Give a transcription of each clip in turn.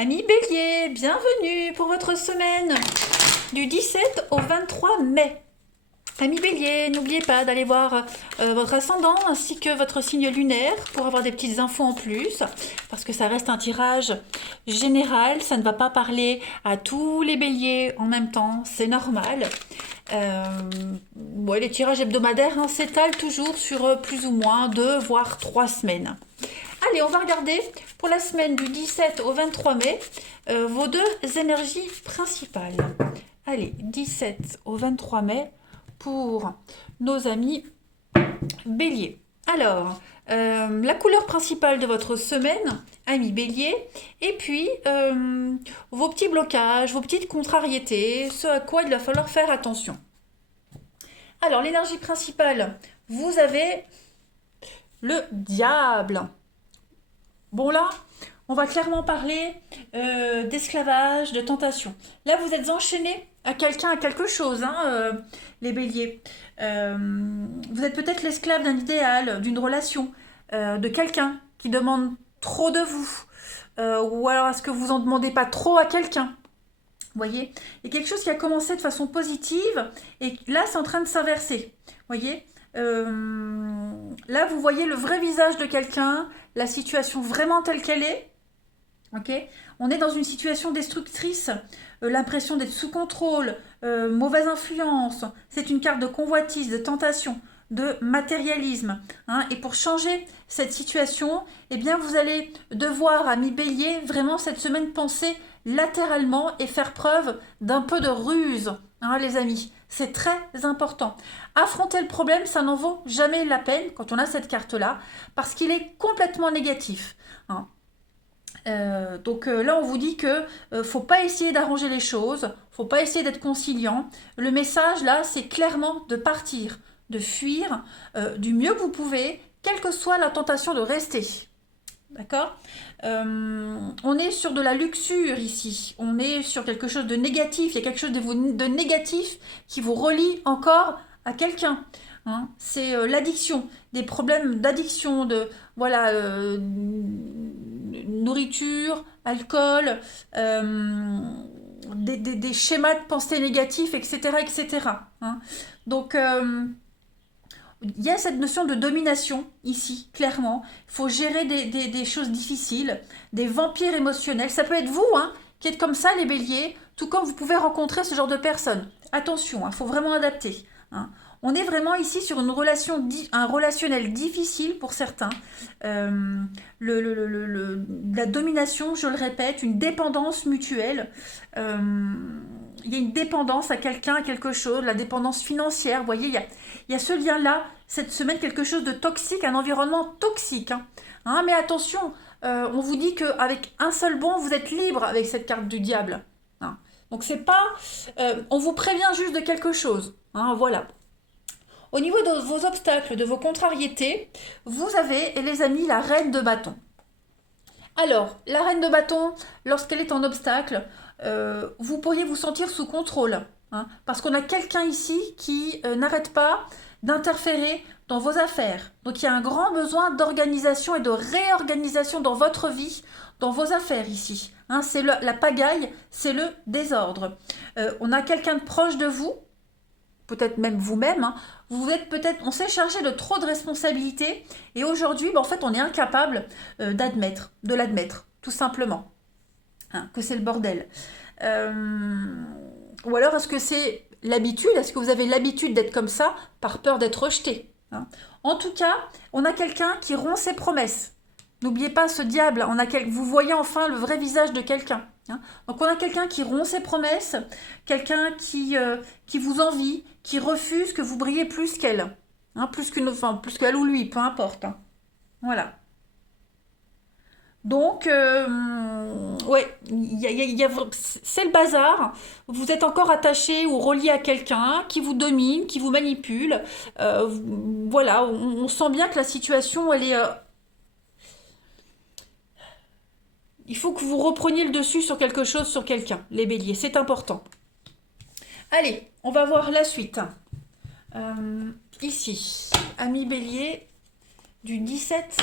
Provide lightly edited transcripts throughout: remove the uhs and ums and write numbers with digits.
Amis Bélier, bienvenue pour votre semaine du 17 au 23 mai. Amis Bélier, n'oubliez pas d'aller voir votre ascendant ainsi que votre signe lunaire pour avoir des petites infos en plus, parce que ça reste un tirage général, ça ne va pas parler à tous les béliers en même temps, c'est normal. Ouais, les tirages hebdomadaires s'étalent toujours sur plus ou moins 2 voire 3 semaines. Allez, on va regarder pour la semaine du 17 au 23 mai vos deux énergies principales. Allez, 17 au 23 mai pour nos amis Bélier. Alors, la couleur principale de votre semaine, amis Bélier, et puis vos petits blocages, vos petites contrariétés, ce à quoi il va falloir faire attention. Alors, l'énergie principale, vous avez le diable. Bon là, on va clairement parler d'esclavage, de tentation. Là, vous êtes enchaîné à quelqu'un, à quelque chose, les béliers. Vous êtes peut-être l'esclave d'un idéal, d'une relation, de quelqu'un qui demande trop de vous. Ou alors, est-ce que vous en demandez pas trop à quelqu'un? Vous voyez, il y a quelque chose qui a commencé de façon positive et là, c'est en train de s'inverser. Vous voyez, là, vous voyez le vrai visage de quelqu'un, la situation vraiment telle qu'elle est. Ok, on est dans une situation destructrice, l'impression d'être sous contrôle, mauvaise influence. C'est une carte de convoitise, de tentation, de matérialisme. Et pour changer cette situation, eh bien, vous allez devoir, amis Bélier, vraiment cette semaine penser latéralement et faire preuve d'un peu de ruse, les amis. C'est très important. Affronter le problème, ça n'en vaut jamais la peine quand on a cette carte-là, parce qu'il est complètement négatif. Donc là, on vous dit que faut pas essayer d'arranger les choses, faut pas essayer d'être conciliant. Le message là, c'est clairement de partir, de fuir du mieux que vous pouvez, quelle que soit la tentation de rester. D'accord. On est sur de la luxure ici. On est sur quelque chose de négatif. Il y a quelque chose de négatif qui vous relie encore à quelqu'un. C'est l'addiction, des problèmes d'addiction, de voilà, nourriture, alcool, des schémas de pensée négatifs, etc., etc. Donc il y a cette notion de domination ici, clairement. Il faut gérer des choses difficiles, des vampires émotionnels. Ça peut être vous, qui êtes comme ça, les béliers, tout comme vous pouvez rencontrer ce genre de personnes. Attention, il faut vraiment adapter. On est vraiment ici sur une un relationnel difficile pour certains. La domination, je le répète, une dépendance mutuelle. Il y a une dépendance à quelqu'un, à quelque chose, la dépendance financière. Vous voyez, il y a ce lien-là, cette semaine, quelque chose de toxique, un environnement toxique. Mais attention, on vous dit qu'avec un seul bond, vous êtes libre avec cette carte du diable. Donc c'est pas... on vous prévient juste de quelque chose. Voilà. Au niveau de vos obstacles, de vos contrariétés, vous avez, les amis, la reine de bâton. Alors, la reine de bâton, lorsqu'elle est en obstacle, vous pourriez vous sentir sous contrôle. Parce qu'on a quelqu'un ici qui n'arrête pas d'interférer dans vos affaires. Donc il y a un grand besoin d'organisation et de réorganisation dans votre vie, dans vos affaires ici. C'est la pagaille, c'est le désordre. On a quelqu'un de proche de vous, peut-être même vous-même, vous êtes peut-être, on s'est chargé de trop de responsabilités et aujourd'hui, en fait, on est incapable de l'admettre, tout simplement, que c'est le bordel. Ou alors, est-ce que c'est l'habitude? Est-ce que vous avez l'habitude d'être comme ça par peur d'être rejeté? En tout cas, on a quelqu'un qui rompt ses promesses. N'oubliez pas ce diable, vous voyez enfin le vrai visage de quelqu'un. Donc on a quelqu'un qui rompt ses promesses, quelqu'un qui vous envie, qui refuse que vous brillez plus qu'elle. Plus qu'elle ou lui, peu importe. Voilà. Donc, ouais, c'est le bazar. Vous êtes encore attaché ou relié à quelqu'un qui vous domine, qui vous manipule. Voilà, on sent bien que la situation, elle est... il faut que vous repreniez le dessus sur quelque chose, sur quelqu'un, les béliers, c'est important. Allez, on va voir la suite. Ici, amis béliers, du 17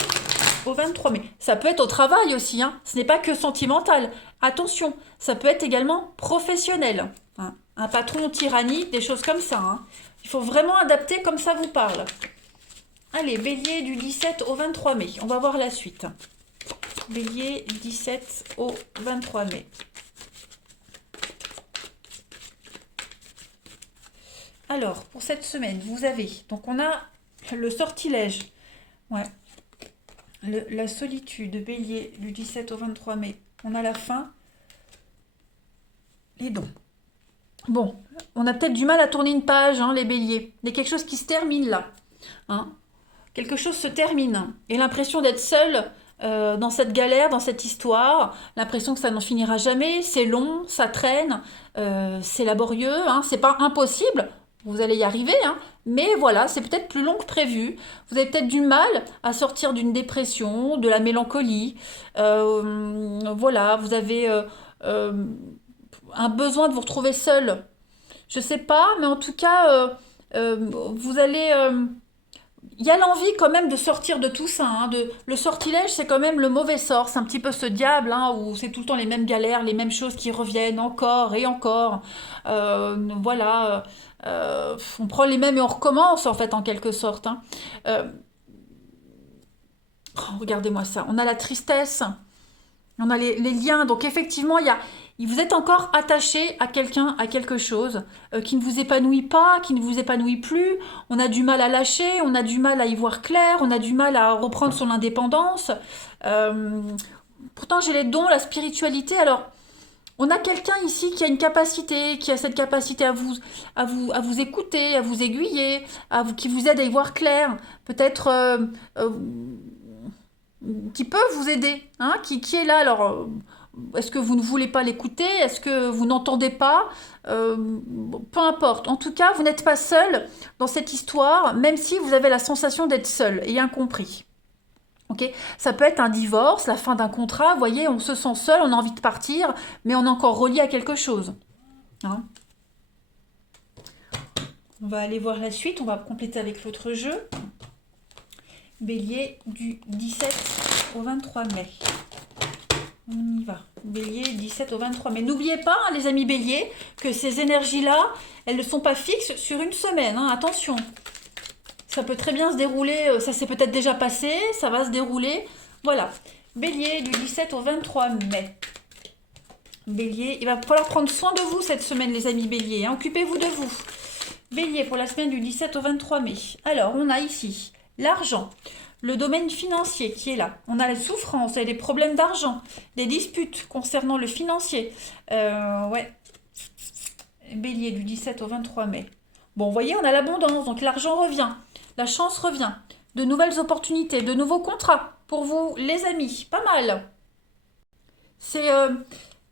au 23 mai. Ça peut être au travail aussi, hein. Ce n'est pas que sentimental. Attention, ça peut être également professionnel, hein. Un patron tyrannique, des choses comme ça, hein. Il faut vraiment adapter comme ça vous parle. Allez, Bélier du 17 au 23 mai. On va voir la suite. Bélier 17 au 23 mai. Alors, pour cette semaine, vous avez... Donc, on a le sortilège. Ouais. La solitude, Bélier, du 17 au 23 mai. On a la fin. Les dons. Bon, on a peut-être du mal à tourner une page, hein, les béliers. Il y a quelque chose qui se termine là. Hein. Quelque chose se termine. Et l'impression d'être seul dans cette galère, dans cette histoire. L'impression que ça n'en finira jamais. C'est long, ça traîne. C'est laborieux. Hein, c'est pas impossible. Vous allez y arriver. Hein, mais voilà, c'est peut-être plus long que prévu. Vous avez peut-être du mal à sortir d'une dépression, de la mélancolie. Voilà, vous avez... un besoin de vous retrouver seul. Je sais pas, mais en tout cas, vous allez... il y a l'envie quand même de sortir de tout ça. Hein, le sortilège, c'est quand même le mauvais sort. C'est un petit peu ce diable hein, où c'est tout le temps les mêmes galères, les mêmes choses qui reviennent encore et encore. Voilà. On prend les mêmes et on recommence en fait en quelque sorte. Hein. Regardez-moi ça. On a la tristesse. On a les liens. Donc effectivement, vous êtes encore attaché à quelqu'un, à quelque chose qui ne vous épanouit pas, qui ne vous épanouit plus. On a du mal à lâcher, on a du mal à y voir clair, on a du mal à reprendre son indépendance. Pourtant, j'ai les dons, la spiritualité. Alors, on a quelqu'un ici qui a une capacité, qui a cette capacité à vous écouter, à vous aiguiller, qui vous aide à y voir clair. Peut-être... qui peut vous aider, hein, qui est là. Alors, est-ce que vous ne voulez pas l'écouter? Est-ce que vous n'entendez pas? Peu importe. En tout cas, vous n'êtes pas seul dans cette histoire, même si vous avez la sensation d'être seul et incompris. Okay, ça peut être un divorce, la fin d'un contrat. Vous voyez, on se sent seul, on a envie de partir, mais on est encore relié à quelque chose. Hein, on va aller voir la suite. On va compléter avec l'autre jeu. Bélier du 17 au 23 mai. On y va. Bélier 17 au 23 mai. N'oubliez pas, hein, les amis béliers, que ces énergies-là, elles ne sont pas fixes sur une semaine. Hein, attention. Ça peut très bien se dérouler. Ça s'est peut-être déjà passé. Ça va se dérouler. Voilà. Bélier du 17 au 23 mai. Bélier, il va falloir prendre soin de vous cette semaine, les amis béliers. Hein, occupez-vous de vous. Bélier pour la semaine du 17 au 23 mai. Alors, on a ici... l'argent, le domaine financier qui est là. On a la souffrance, il y a des problèmes d'argent, des disputes concernant le financier. Ouais. Bélier du 17 au 23 mai. Bon, vous voyez, on a l'abondance, donc l'argent revient, la chance revient, de nouvelles opportunités, de nouveaux contrats pour vous, les amis. Pas mal. C'est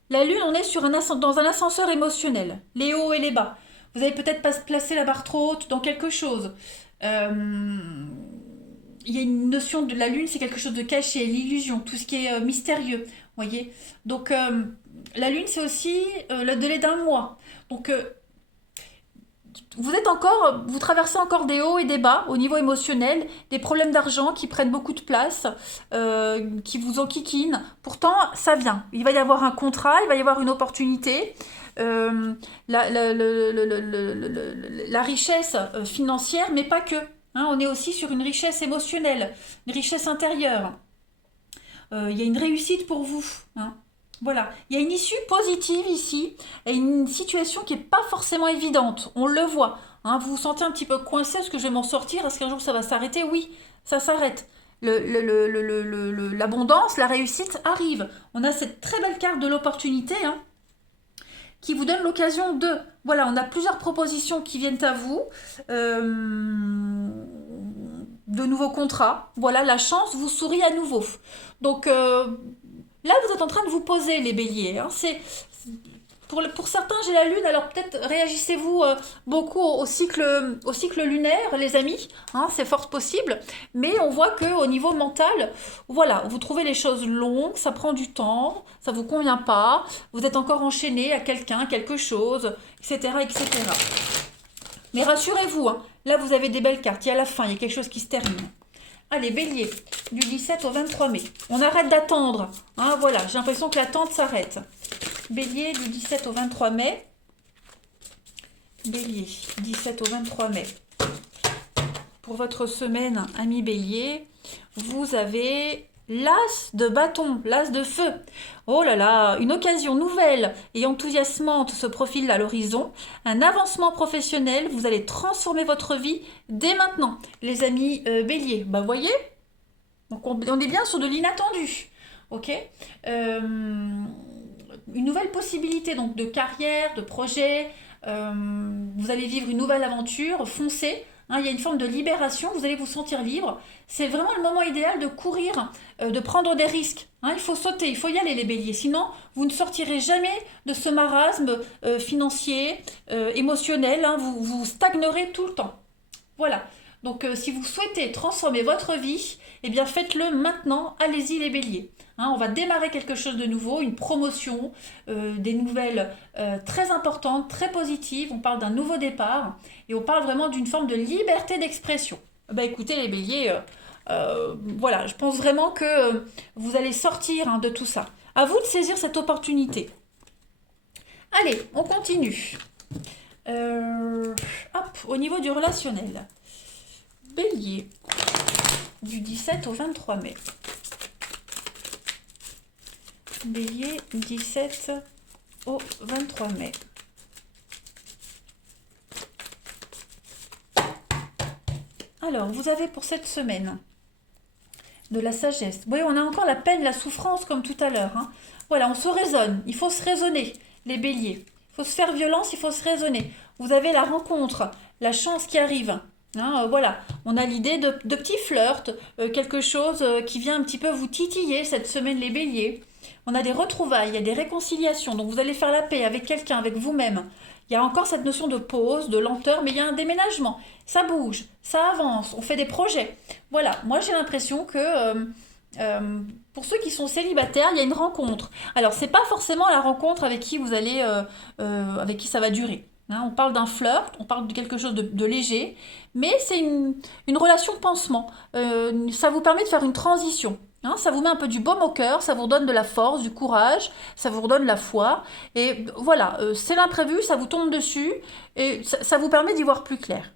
la lune, on est dans un ascenseur émotionnel, les hauts et les bas. Vous avez peut-être pas placé la barre trop haute dans quelque chose. Il y a une notion de la lune, c'est quelque chose de caché, l'illusion, tout ce qui est mystérieux, voyez. Donc la lune, c'est aussi le délai d'un mois. Donc vous traversez encore des hauts et des bas au niveau émotionnel, des problèmes d'argent qui prennent beaucoup de place, qui vous enquiquinent. Pourtant, ça vient. Il va y avoir un contrat, il va y avoir une opportunité. La richesse financière, mais pas que. Hein, on est aussi sur une richesse émotionnelle, une richesse intérieure. Il y a une réussite pour vous. Hein. Voilà, il y a une issue positive ici, et une situation qui n'est pas forcément évidente, on le voit. Hein, vous vous sentez un petit peu coincé, est-ce que je vais m'en sortir? Est-ce qu'un jour ça va s'arrêter? Oui, ça s'arrête. L'abondance, la réussite arrive. On a cette très belle carte de l'opportunité, hein, qui vous donne l'occasion de... Voilà, on a plusieurs propositions qui viennent à vous, de nouveaux contrats. Voilà, la chance vous sourit à nouveau. Donc... là, vous êtes en train de vous poser, les béliers. Hein. Pour certains, j'ai la lune, alors peut-être réagissez-vous beaucoup au cycle lunaire, les amis. Hein, c'est fort possible. Mais on voit qu'au niveau mental, voilà, vous trouvez les choses longues, ça prend du temps, ça ne vous convient pas, vous êtes encore enchaîné à quelqu'un, quelque chose, etc., etc. Mais rassurez-vous, hein, là, vous avez des belles cartes. Il y a la fin, il y a quelque chose qui se termine. Allez, bélier, du 17 au 23 mai. On arrête d'attendre. Hein, voilà, j'ai l'impression que l'attente s'arrête. Bélier, du 17 au 23 mai. Bélier, 17 au 23 mai. Pour votre semaine, ami bélier, vous avez l'as de bâton, l'as de feu. Oh là là, une occasion nouvelle et enthousiasmante se profile à l'horizon. Un avancement professionnel, vous allez transformer votre vie dès maintenant. Les amis béliers, bah voyez, donc on est bien sur de l'inattendu. Ok, une nouvelle possibilité donc de carrière, de projet. Vous allez vivre une nouvelle aventure, foncez. Hein, il y a une forme de libération, vous allez vous sentir libre. C'est vraiment le moment idéal de courir, de prendre des risques. Hein, il faut sauter, il faut y aller les béliers. Sinon, vous ne sortirez jamais de ce marasme financier, émotionnel. Hein, vous stagnerez tout le temps. Voilà. Donc, si vous souhaitez transformer votre vie, eh bien, faites-le maintenant. Allez-y les béliers. Hein, on va démarrer quelque chose de nouveau, une promotion, des nouvelles très importantes, très positives. On parle d'un nouveau départ et on parle vraiment d'une forme de liberté d'expression. Bah écoutez les béliers, voilà, je pense vraiment que vous allez sortir de tout ça. À vous de saisir cette opportunité. Allez, on continue. Hop, au niveau du relationnel. Bélier, du 17 au 23 mai. Bélier, 17 au 23 mai. Alors, vous avez pour cette semaine de la sagesse. Vous voyez, on a encore la peine, la souffrance comme tout à l'heure. Hein. Voilà, on se raisonne. Il faut se raisonner, les béliers. Il faut se faire violence, il faut se raisonner. Vous avez la rencontre, la chance qui arrive. Hein, voilà, on a l'idée de petits flirts, quelque chose qui vient un petit peu vous titiller cette semaine, les béliers. On a des retrouvailles, il y a des réconciliations, donc vous allez faire la paix avec quelqu'un, avec vous-même. Il y a encore cette notion de pause, de lenteur, mais il y a un déménagement. Ça bouge, ça avance, on fait des projets. Voilà, moi j'ai l'impression que pour ceux qui sont célibataires, il y a une rencontre. Alors, c'est pas forcément la rencontre avec qui vous allez, avec qui ça va durer. Hein, on parle d'un flirt, on parle de quelque chose de léger, mais c'est une relation pansement. Ça vous permet de faire une transition. Hein, ça vous met un peu du baume au cœur, ça vous donne de la force, du courage, ça vous redonne la foi. Et voilà, c'est l'imprévu, ça vous tombe dessus et ça vous permet d'y voir plus clair.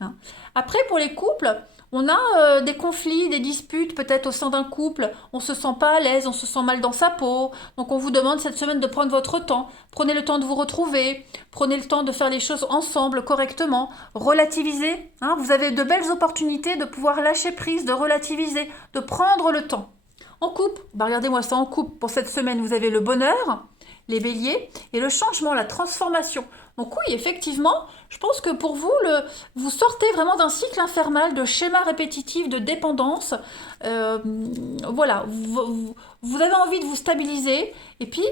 Hein. Après, pour les couples, on a des conflits, des disputes peut-être au sein d'un couple, on se sent pas à l'aise, on se sent mal dans sa peau, donc on vous demande cette semaine de prendre votre temps, prenez le temps de vous retrouver, prenez le temps de faire les choses ensemble correctement, relativisez, hein, vous avez de belles opportunités de pouvoir lâcher prise, de relativiser, de prendre le temps. En couple, bah regardez-moi ça en couple, pour cette semaine vous avez le bonheur, les béliers, et le changement, la transformation. Donc oui, effectivement, je pense que pour vous, vous sortez vraiment d'un cycle infernal de schémas répétitifs, de dépendance. Voilà, vous avez envie de vous stabiliser et puis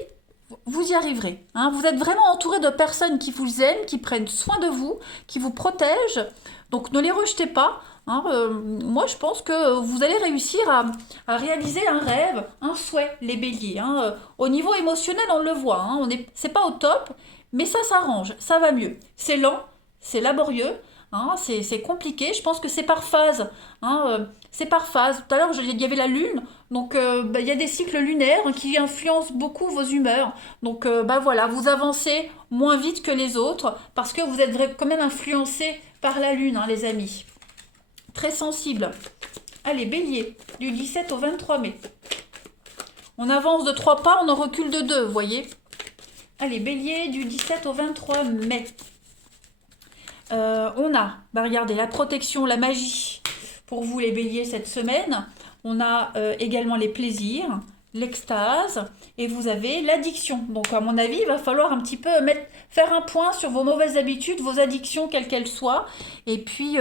vous y arriverez. Hein. Vous êtes vraiment entouré de personnes qui vous aiment, qui prennent soin de vous, qui vous protègent. Donc ne les rejetez pas. Hein, moi, je pense que vous allez réussir à réaliser un rêve, un souhait, les béliers. Hein. Au niveau émotionnel, on le voit. Hein, c'est pas au top, mais ça s'arrange, ça va mieux. C'est lent, c'est laborieux, hein, c'est compliqué. Je pense que c'est par phase. Hein, c'est par phase. Tout à l'heure, il y avait la lune. Donc, il y a des cycles lunaires qui influencent beaucoup vos humeurs. Donc, voilà, vous avancez moins vite que les autres parce que vous êtes quand même influencés par la lune, hein, les amis. Très sensible. Allez, bélier, du 17 au 23 mai. On avance de 3 pas, on en recule de 2, vous voyez. Allez, bélier, du 17 au 23 mai. On a, regardez, la protection, la magie pour vous les béliers cette semaine. On a également les plaisirs, l'extase et vous avez l'addiction. Donc à mon avis, il va falloir un petit peu faire un point sur vos mauvaises habitudes, vos addictions, quelles qu'elles soient, et puis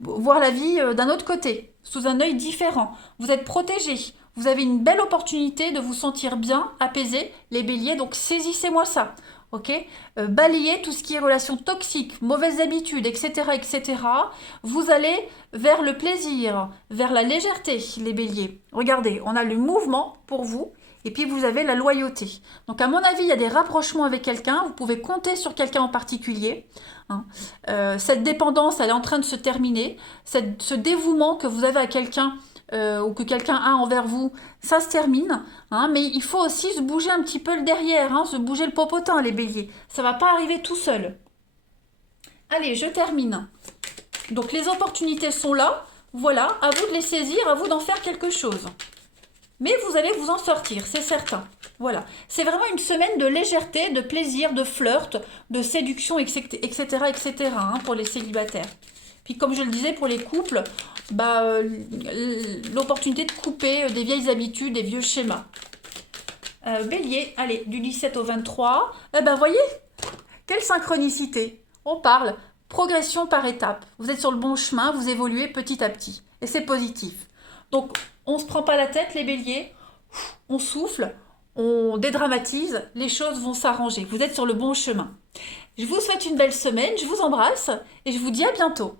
voir la vie d'un autre côté, sous un œil différent. Vous êtes protégés. Vous avez une belle opportunité de vous sentir bien, apaisé, les béliers, donc saisissez-moi ça. Ok, balayez tout ce qui est relations toxiques, mauvaises habitudes, etc., etc. Vous allez vers le plaisir, vers la légèreté, les béliers. Regardez, on a le mouvement pour vous Et puis vous avez la loyauté. Donc à mon avis, il y a des rapprochements avec quelqu'un. Vous pouvez compter sur quelqu'un en particulier. Hein. Cette dépendance, elle est en train de se terminer. Ce dévouement que vous avez à quelqu'un ou que quelqu'un a envers vous, ça se termine. Hein. Mais il faut aussi se bouger un petit peu le derrière, hein, se bouger le popotin, les béliers. Ça ne va pas arriver tout seul. Allez, je termine. Donc les opportunités sont là. Voilà, à vous de les saisir, à vous d'en faire quelque chose. Mais vous allez vous en sortir, c'est certain. Voilà. C'est vraiment une semaine de légèreté, de plaisir, de flirt, de séduction, etc. etc. hein, pour les célibataires. Puis comme je le disais, pour les couples, l'opportunité de couper des vieilles habitudes, des vieux schémas. Bélier, allez, du 17 au 23. Voyez, quelle synchronicité. On parle progression par étapes. Vous êtes sur le bon chemin, vous évoluez petit à petit. Et c'est positif. Donc, on ne se prend pas la tête, les béliers. On souffle, on dédramatise, les choses vont s'arranger. Vous êtes sur le bon chemin. Je vous souhaite une belle semaine, je vous embrasse et je vous dis à bientôt.